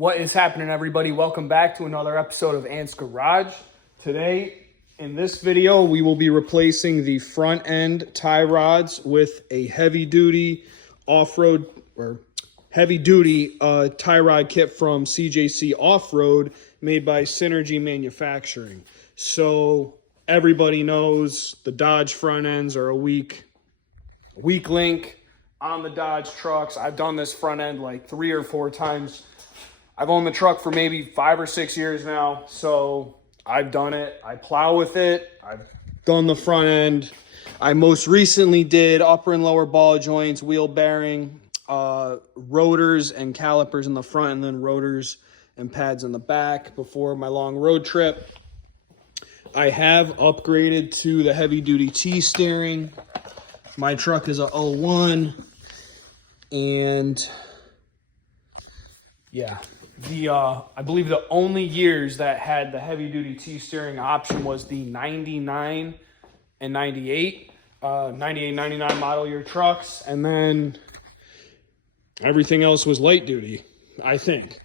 What is happening, everybody? Welcome back to another episode of Ant's Garage. Today, in this video, we will be replacing the front end tie rods with a heavy-duty off-road or heavy-duty tie rod kit from CJC Off-Road made by Synergy Manufacturing. So everybody knows the Dodge front ends are a weak link on the Dodge trucks. I've done this front end like 3 or 4 times. I've owned the truck for maybe 5 or 6 years now, so I've done it. I plow with it. I've done the front end. I most recently did upper and lower ball joints, wheel bearing, rotors and calipers in the front, and then rotors and pads in the back before my long road trip. I have upgraded to the heavy-duty T-steering. My truck is a 01, and yeah. I believe the only years that had the heavy-duty T-steering option was the 99 and 98, 98, 99 model year trucks, and then everything else was light-duty, I think.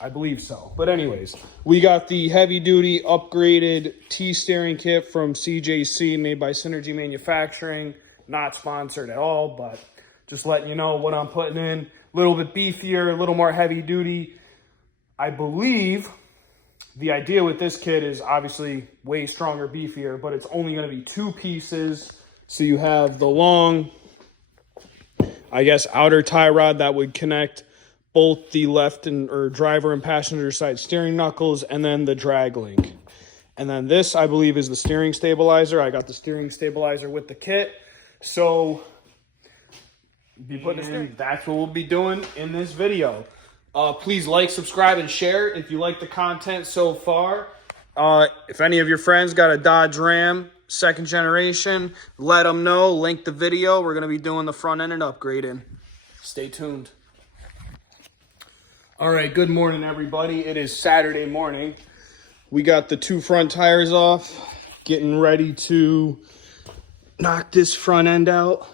I believe so. But anyways, we got the heavy-duty upgraded T-steering kit from CJC made by Synergy Manufacturing. Not sponsored at all, but just letting you know what I'm putting in. A little bit beefier, a little more heavy-duty. I believe the idea with this kit is obviously way stronger, beefier, but it's only going to be 2 pieces. So you have the long, I guess, outer tie rod that would connect both the left or driver and passenger side steering knuckles, and then the drag link. And then this, I believe, is the steering stabilizer. I got the steering stabilizer with the kit. So that's what we'll be doing in this video. Please like, subscribe, and share if you like the content so far. If any of your friends got a Dodge Ram 2nd generation, let them know. Link the video. We're going to be doing the front end and upgrading. Stay tuned. All right, good morning, everybody. It is Saturday morning. We got the 2 front tires off, getting ready to knock this front end out.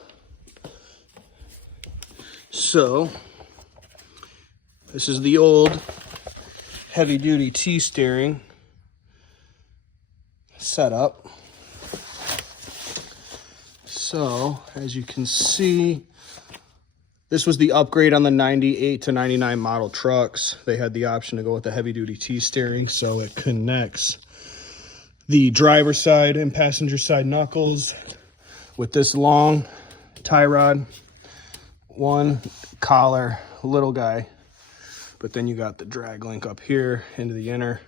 So this is the old heavy-duty T-steering setup. So, as you can see, this was the upgrade on the 98 to 99 model trucks. They had the option to go with the heavy-duty T-steering, so it connects the driver side and passenger side knuckles with this long tie rod. One collar, little guy. But then you got the drag link up here into the inner.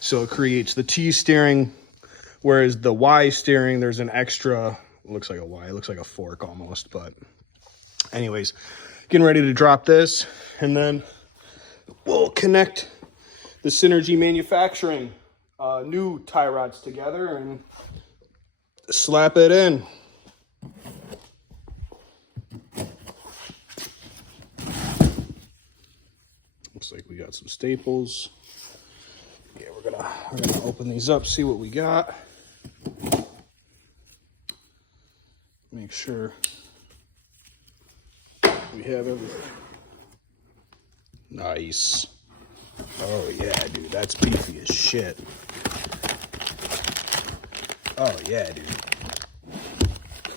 So it creates the T steering, whereas the Y steering, there's an extra, looks like a Y, it looks like a fork almost. But anyways, getting ready to drop this, and then we'll connect the Synergy Manufacturing new tie rods together and slap it in. Looks like we got some staples. Yeah, we're gonna open these up, see what we got. Make sure we have everything. Nice. Oh yeah, dude, that's beefy as shit. Oh yeah, dude.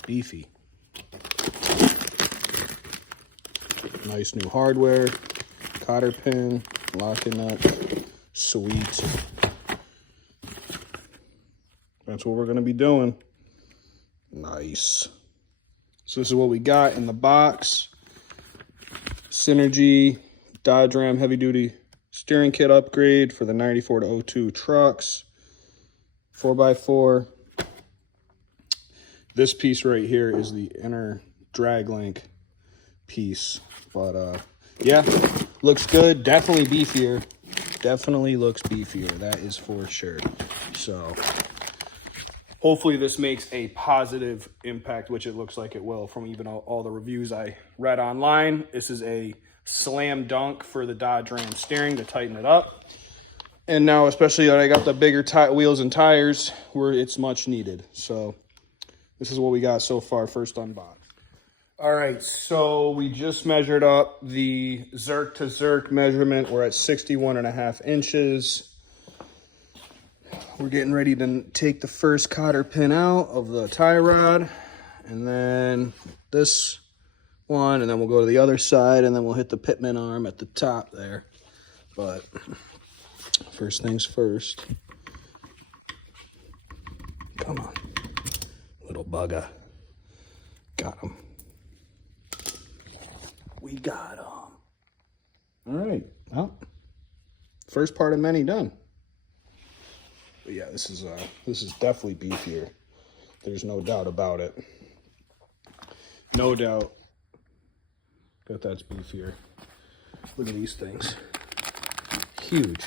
Beefy. Nice new hardware. Cotter pin, locking nut, sweet. That's what we're going to be doing. Nice. So this is what we got in the box. Synergy Dodge Ram heavy duty steering kit upgrade for the 94 to 02 trucks. 4x4. This piece right here is the inner drag link piece. But yeah. Looks good. Definitely beefier. Definitely looks beefier. That is for sure. So hopefully this makes a positive impact, which it looks like it will from even all the reviews I read online. This is a slam dunk for the Dodge Ram steering to tighten it up. And now, especially that I got the bigger wheels and tires, where it's much needed. So this is what we got so far, first unbox. All right, so we just measured up the Zerk to Zerk measurement. We're at 61.5 inches. We're getting ready to take the first cotter pin out of the tie rod, and then this one, and then we'll go to the other side, and then we'll hit the pitman arm at the top there. But first things first. Come on, little bugger. Got him. We got him. All right, well, first part of many done. But yeah, this is definitely beefier. There's no doubt about it. No doubt that that's beefier. Look at these things. Huge.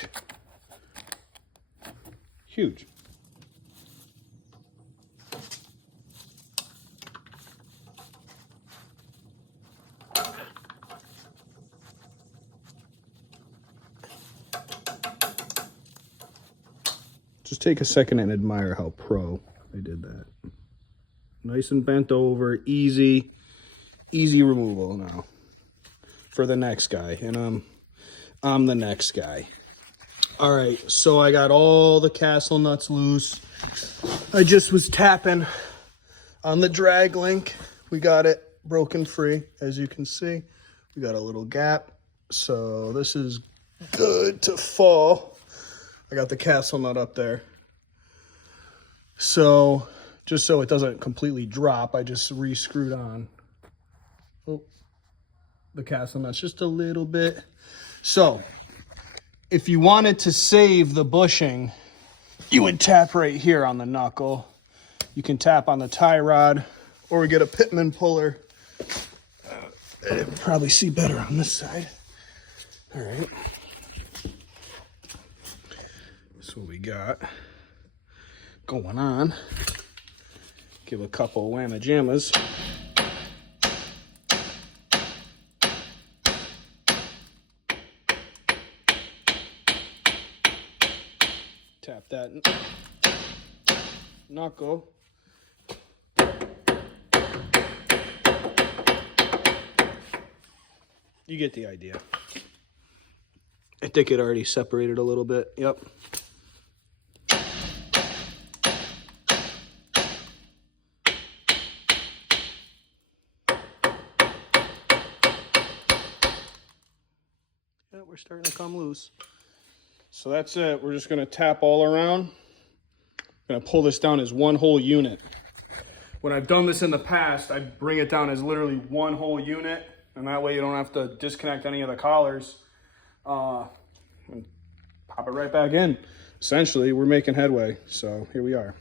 Huge. Just take a second and admire how pro I did that. Nice and bent over, easy removal now for the next guy. And I'm the next guy. All right, so I got all the castle nuts loose. I just was tapping on the drag link. We got it broken free, as you can see. We got a little gap, so this is good to fall. I got the castle nut up there. So just so it doesn't completely drop, I just re-screwed on the castle nuts just a little bit. So if you wanted to save the bushing, you would tap right here on the knuckle. You can tap on the tie rod, or we get a pitman puller. It'd probably see better on this side. All right. That's what we got going on. Give a couple whamma jammas. Tap that knuckle. You get the idea. I think it already separated a little bit. Yep. Yeah, we're starting to come loose. So that's it. We're just going to tap all around. I'm going to pull this down as one whole unit. When I've done this in the past, I bring it down as literally one whole unit, and that way you don't have to disconnect any of the collars. And pop it right back in. Essentially, we're making headway, so here we are.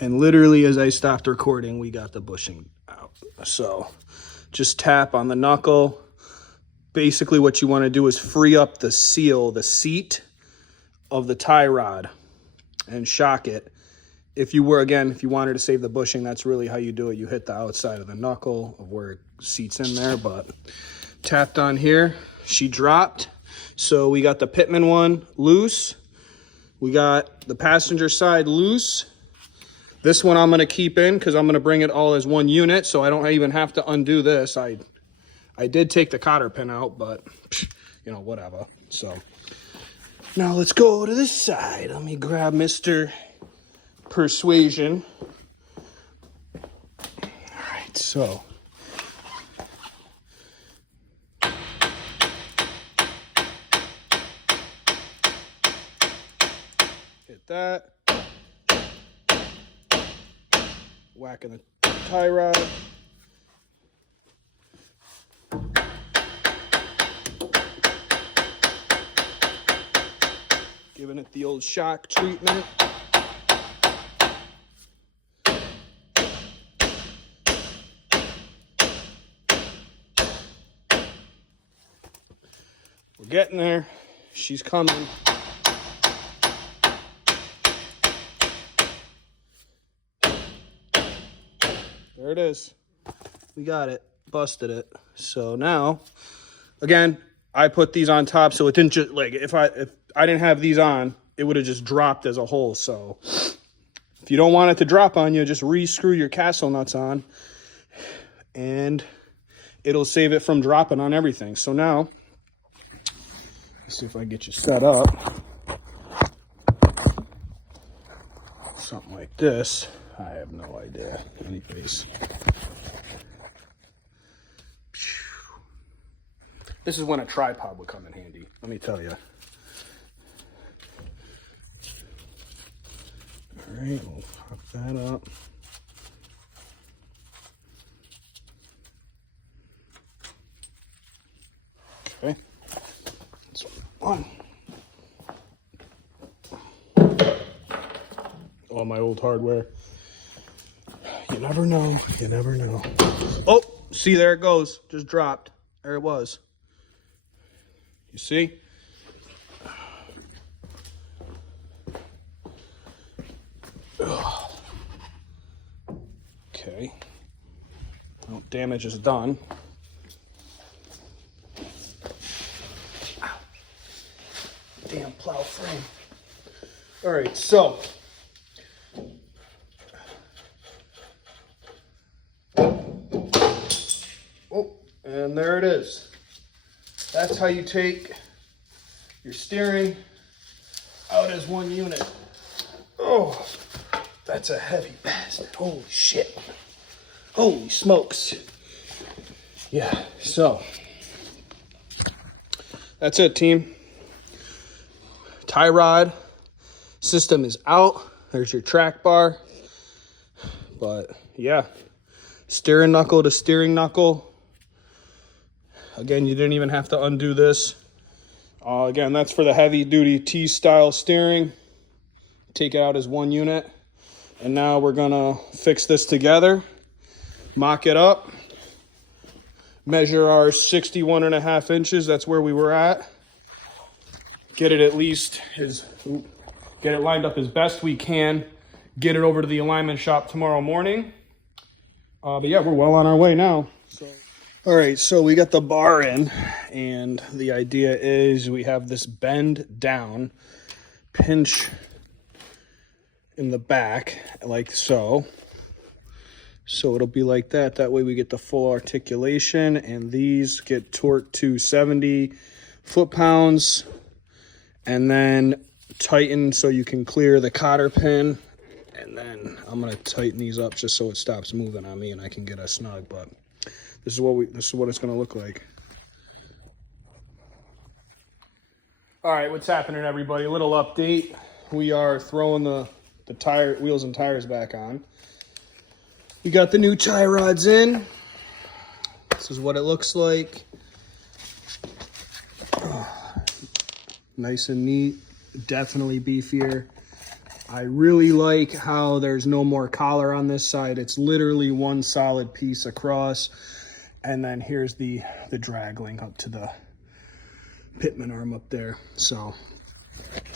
And literally as I stopped recording, we got the bushing out. So just tap on the knuckle. Basically what you want to do is free up the seal, the seat of the tie rod, and shock it. If you wanted to save the bushing, that's really how you do it. You hit the outside of the knuckle of where it seats in there, but tapped on here, she dropped. So we got the pitman one loose. We got the passenger side loose. This one I'm going to keep in because I'm going to bring it all as one unit, so I don't even have to undo this. I did take the cotter pin out, but you know, whatever. So now let's go to this side. Let me grab Mr. Persuasion. All right, so hit that. Whacking the tie rod. Giving it the old shock treatment. We're getting there. She's coming. There it is. We got it. Busted it. So now, again, I put these on top so it didn't just, like, if I didn't have these on, it would have just dropped as a whole. So if you don't want it to drop on you, just re-screw your castle nuts on. and it'll save it from dropping on everything. So now, let's see if I get you set up. Something like this. I have no idea. Anyways. This is when a tripod would come in handy, let me tell you. All right, we'll pop that up. Okay, that's one. All my old hardware. You never know, you never know. Oh, see, there it goes, just dropped. There it was. You see? Ugh. Okay. Well, damage is done. Ow. Damn plow frame. All right, so. Oh, and there it is. That's how you take your steering out as one unit. Oh, that's a heavy bastard. Holy shit. Holy smokes. Yeah, so that's it, team. Tie rod system is out. There's your track bar. But yeah, steering knuckle to steering knuckle. Again, you didn't even have to undo this. Again, that's for the heavy duty T-style steering. Take it out as one unit. And now we're gonna fix this together, mock it up, measure our 61.5 inches. That's where we were at. Get it at least get it lined up as best we can. Get it over to the alignment shop tomorrow morning. But yeah, we're well on our way now. All right, so we got the bar in, and the idea is we have this bend down, pinch in the back like so. So it'll be like that. That way we get the full articulation, and these get torqued to 70 foot-pounds, and then tighten so you can clear the cotter pin. And then I'm gonna tighten these up just so it stops moving on me and I can get a snug. But this is what it's gonna look like. All right, what's happening, everybody? A little update. We are throwing the wheels and tires back on. We got the new tie rods in. This is what it looks like. Nice and neat, definitely beefier. I really like how there's no more collar on this side. It's literally one solid piece across. And then here's the drag link up to the pitman arm up there. So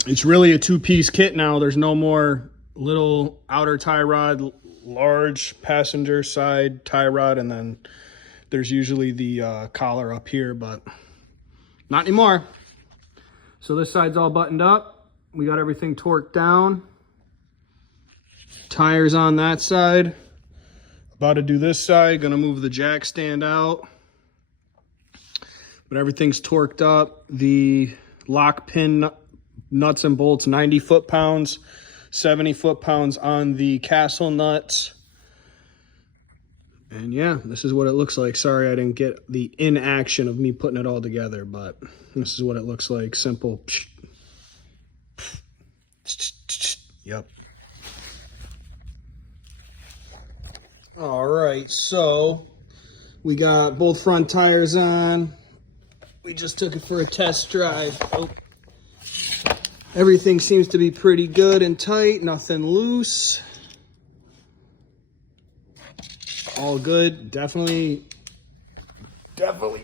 it's really a two-piece kit now. There's no more little outer tie rod, large passenger side tie rod, and then there's usually the collar up here, but not anymore. So this side's all buttoned up. We got everything torqued down. Tires on that side. About to do this side. Gonna move the jack stand out. But everything's torqued up. The lock pin nuts and bolts, 90 foot-pounds, 70 foot-pounds on the castle nuts. And yeah, this is what it looks like. Sorry I didn't get the in action of me putting it all together, but this is what it looks like. Simple. Yep. All right, so we got both front tires on. We just took it for a test drive. Oh. Everything seems to be pretty good and tight, nothing loose. All good. Definitely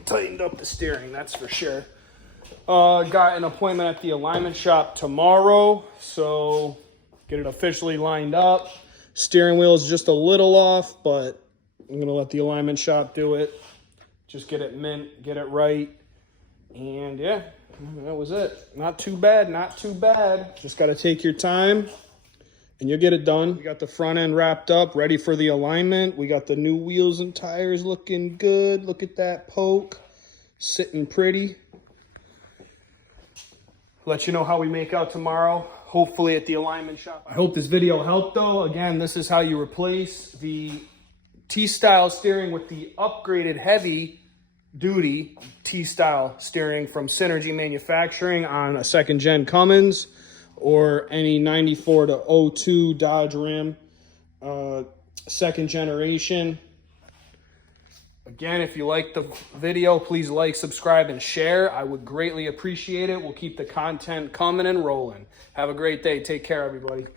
tightened up the steering, that's for sure. Got an appointment at the alignment shop tomorrow, so get it officially lined up. Steering wheel is just a little off, but I'm gonna let the alignment shop do it. Just get it mint, get it right. And yeah, that was it. Not too bad, not too bad. Just gotta take your time and you'll get it done. We got the front end wrapped up, ready for the alignment. We got the new wheels and tires looking good. Look at that poke, sitting pretty. Let you know how we make out tomorrow, hopefully at the alignment shop. I hope this video helped though. Again, this is how you replace the T-style steering with the upgraded heavy duty T-style steering from Synergy Manufacturing on a second gen Cummins or any 94 to 02 Dodge Ram second generation. Again, if you like the video, please like, subscribe, and share. I would greatly appreciate it. We'll keep the content coming and rolling. Have a great day. Take care, everybody.